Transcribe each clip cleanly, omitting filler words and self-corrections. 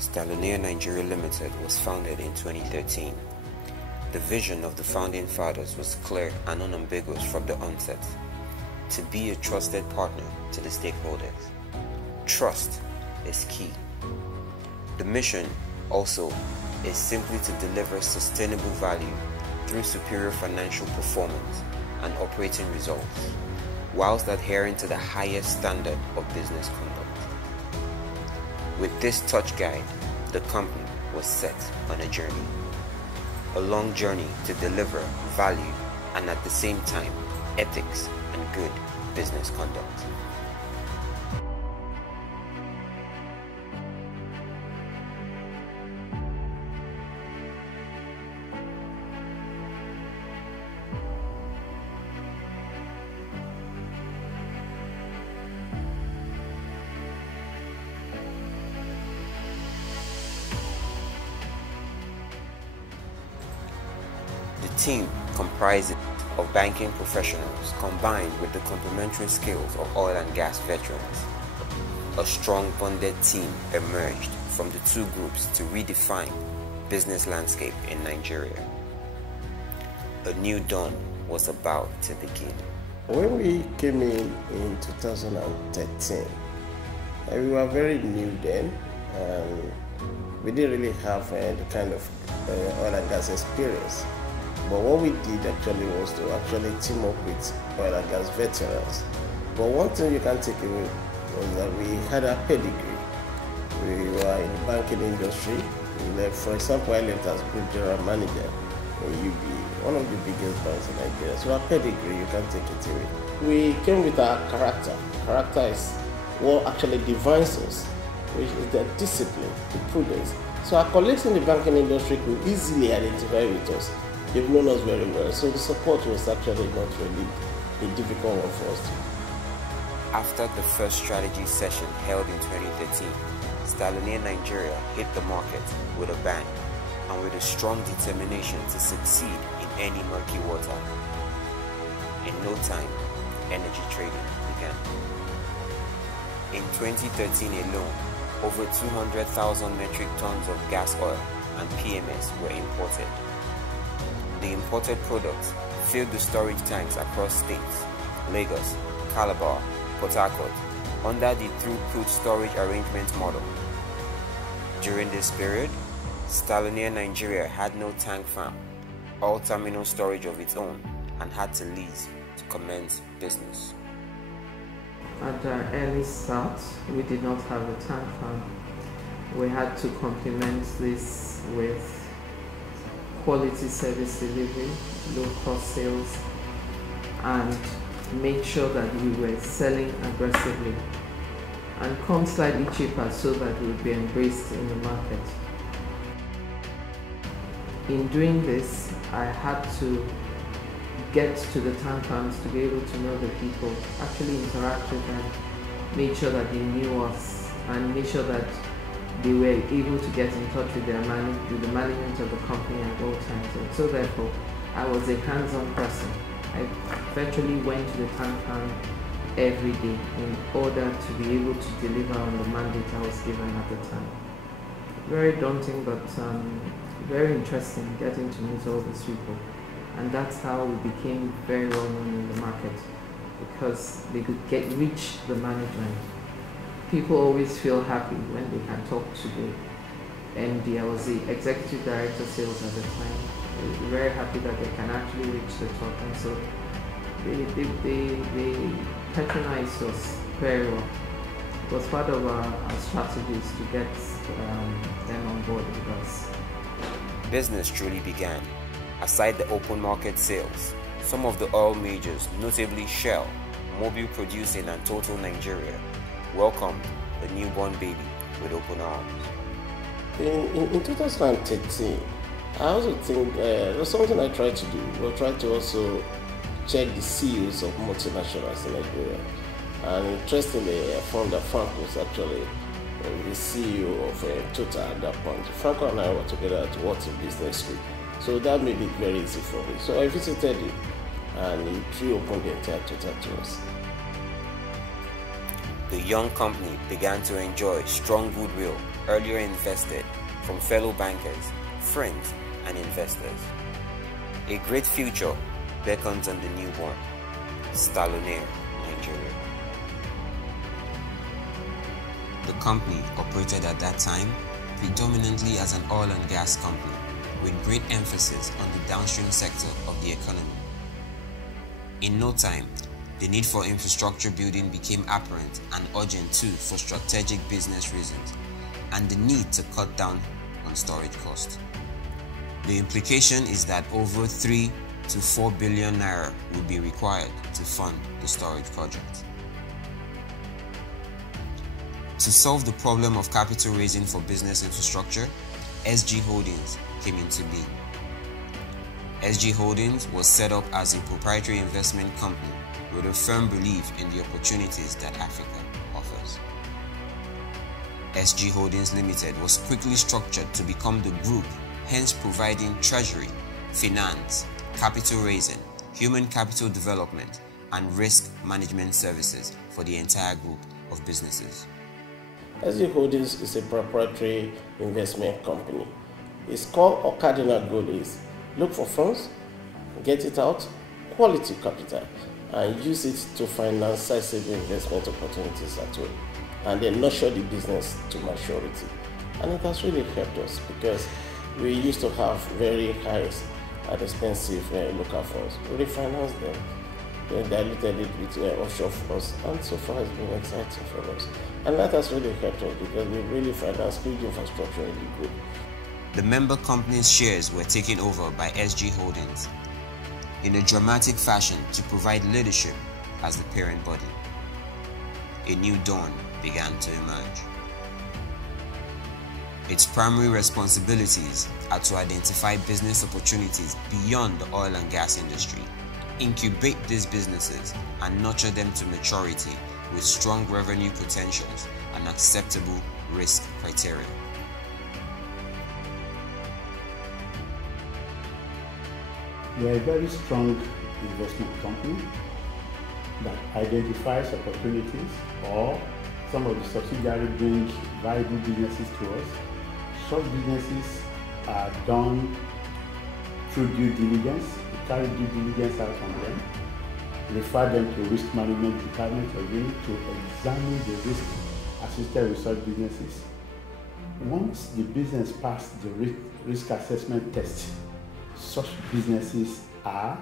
SGholding Nigeria Limited was founded in 2013. The vision of the founding fathers was clear and unambiguous from the onset: to be a trusted partner to the stakeholders. Trust is key. The mission also is simply to deliver sustainable value through superior financial performance and operating results, whilst adhering to the highest standard of business conduct. With this touch guide, the company was set on a journey. A long journey to deliver value and at the same time ethics and good business conduct. The team comprises of banking professionals combined with the complementary skills of oil and gas veterans. A strong bonded team emerged from the two groups to redefine business landscape in Nigeria. A new dawn was about to begin. When we came in 2013, we were very new then, and we didn't really have the kind of oil and gas experience. But what we did actually was to actually team up with oil and gas veterans. But one thing you can take away was that we had a pedigree. We were in the banking industry. We left, for example, I left as group general manager in UB, one of the biggest banks in Nigeria. So our pedigree, you can take it away. We came with our character. Character is what actually defines us, which is the discipline, the prudence. So our colleagues in the banking industry could easily identify with us. They've known us very well, so the support was actually not really a difficult one for us. After the first strategy session held in 2013, SGholding Nigeria hit the market with a bang and with a strong determination to succeed in any murky water. In no time, energy trading began. In 2013 alone, over 200,000 metric tons of gas oil and PMS were imported. The imported products filled the storage tanks across states, Lagos, Calabar, Port Harcourt, under the throughput storage arrangement model. During this period, SGholding Nigeria had no tank farm, all terminal storage of its own, and had to lease to commence business. At our early start, we did not have a tank farm. We had to complement this with quality service delivery, low-cost sales, and make sure that we were selling aggressively and come slightly cheaper so that we would be embraced in the market. In doing this, I had to get to the tank farms to be able to know the people, actually interact with them, make sure that they knew us, and make sure that they were able to get in touch with the management of the company at all times. And so therefore, I was a hands-on person. I virtually went to the tank farm every day in order to be able to deliver on the mandate I was given at the time. Very daunting, but very interesting getting to meet all these people. And that's how we became very well known in the market, because they could reach the management. People always feel happy when they can talk to the MD. I was the executive director of sales at the time. They were very happy that they can actually reach the top, and so they patronized us very well. It was part of our strategies to get them on board with us. Business truly began. Aside the open market sales, some of the oil majors, notably Shell, Mobil Producing, and Total Nigeria, welcomed the newborn baby with open arms. In 2013, I also think there's something I tried to do. We tried to also check the CEOs of multinationals in Nigeria. And interestingly, I found that Frank was actually the CEO of Total at that point. Franco and I were together at Wharton Business School. So that made it very easy for me. So I visited him and he reopened the entire Total to us. the young company began to enjoy strong goodwill earlier invested from fellow bankers, friends, and investors. A great future beckons on the newborn, SGholding, Nigeria. The company operated at that time predominantly as an oil and gas company, with great emphasis on the downstream sector of the economy. In no time, the need for infrastructure building became apparent and urgent too for strategic business reasons, and the need to cut down on storage costs. The implication is that over 3 to 4 billion naira would be required to fund the storage project. To solve the problem of capital raising for business infrastructure, SGHoldings came into being. SGHoldings was set up as a proprietary investment company with a firm belief in the opportunities that Africa offers. SGHoldings Limited was quickly structured to become the group, hence providing treasury, finance, capital raising, human capital development, and risk management services for the entire group of businesses. SGHoldings is a proprietary investment company. Its core or cardinal goal is look for funds, get it out, quality capital, and use it to finance sizable investment opportunities at all, and then nurture the business to maturity. And it has really helped us because we used to have very high and expensive local funds. We refinanced them, then diluted it with offshore funds, and so far it's been exciting for us. And that has really helped us because we really financed huge infrastructure in the group. The member company's shares were taken over by SGHoldings in a dramatic fashion to provide leadership as the parent body. A new dawn began to emerge. Its primary responsibilities are to identify business opportunities beyond the oil and gas industry, incubate these businesses, and nurture them to maturity with strong revenue potentials and acceptable risk criteria. We are a very strong investment company that identifies opportunities, or some of the subsidiaries bring viable businesses to us. Such businesses are done through due diligence. We carry due diligence out on them, refer them to risk management department or unit to examine the risk associated with such businesses. Once the business passes the risk assessment test, such businesses are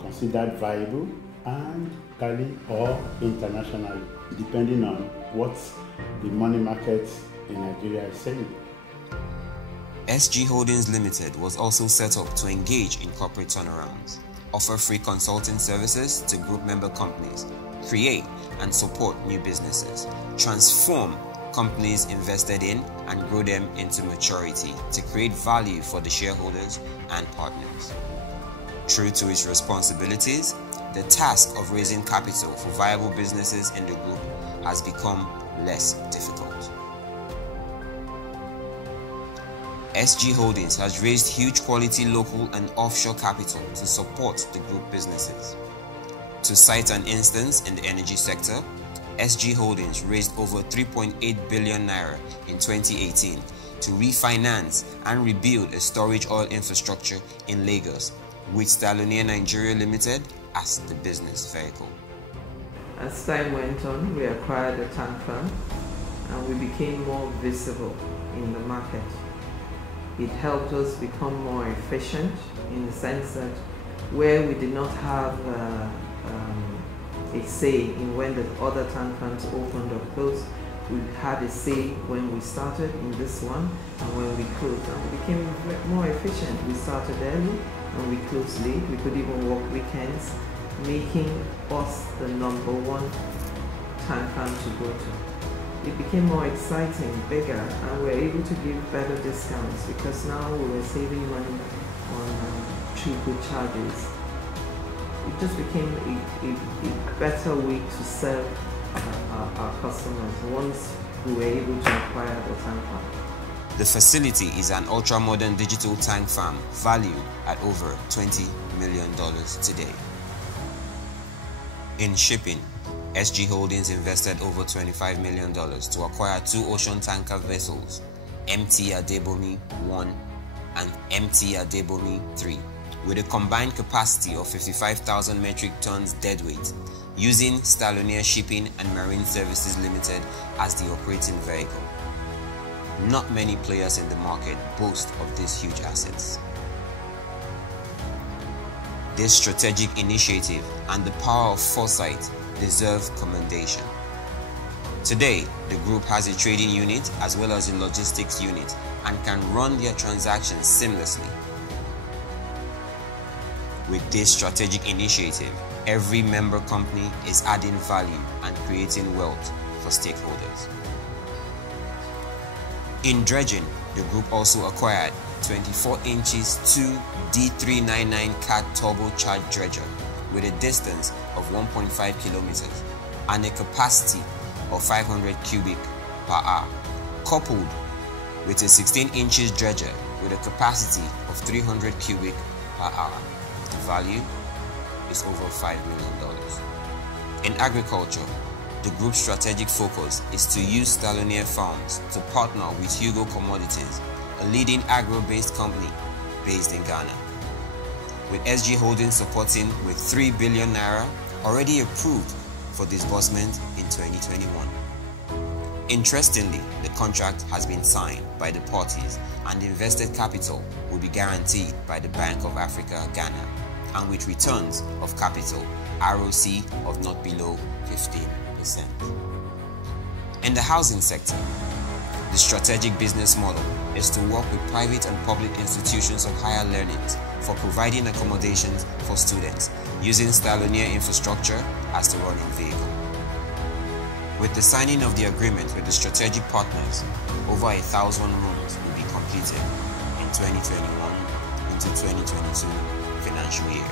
considered viable and locally or internationally, depending on what the money market in Nigeria is saying. SGHoldings Limited was also set up to engage in corporate turnarounds, offer free consulting services to group member companies, create and support new businesses, transform companies invested in and grow them into maturity to create value for the shareholders and partners. True to its responsibilities, the task of raising capital for viable businesses in the group has become less difficult. SGHoldings has raised huge quality local and offshore capital to support the group businesses. To cite an instance in the energy sector, SGHoldings raised over 3.8 billion naira in 2018 to refinance and rebuild a storage oil infrastructure in Lagos, with SGholding Nigeria Limited as the business vehicle. As time went on, we acquired a tank farm and we became more visible in the market. It helped us become more efficient in the sense that where we did not have a say in when the other tank farms opened or closed, we had a say when we started in this one and when we closed, and we became more efficient. We started early and we closed late. We could even work weekends, making us the #1 tank farm to go to. It became more exciting, bigger, and we were able to give better discounts because now we were saving money on throughput charges. It just became a better way to serve our customers once we were able to acquire the tank farm. The facility is an ultra-modern digital tank farm valued at over $20 million today. In shipping, SG Holdings invested over $25 million to acquire 2 ocean tanker vessels, MT Adebomi 1 and MT Adebomi 3, with a combined capacity of 55,000 metric tons deadweight, using Stalonia Shipping and Marine Services Limited as the operating vehicle. Not many players in the market boast of these huge assets. This strategic initiative and the power of foresight deserve commendation. Today, the group has a trading unit as well as a logistics unit and can run their transactions seamlessly. With this strategic initiative, every member company is adding value and creating wealth for stakeholders. In dredging, the group also acquired 24 inches 2 D399 cat turbocharged dredger with a distance of 1.5 kilometers and a capacity of 500 cubic per hour, coupled with a 16 inches dredger with a capacity of 300 cubic per hour. The value is over $5 million. In agriculture, the group's strategic focus is to use Stalonia Farms to partner with Hugo Commodities, a leading agro-based company based in Ghana, with SG Holding supporting with 3 billion naira already approved for disbursement in 2021. Interestingly, the contract has been signed by the parties and the invested capital will be guaranteed by the Bank of Africa, Ghana, and with returns of capital, ROC of not below 15%. In the housing sector, the strategic business model is to work with private and public institutions of higher learning for providing accommodations for students using Stalonia infrastructure as the running vehicle. With the signing of the agreement with the strategic partners, over 1,000 rooms will be completed in 2021 into 2022 financial year.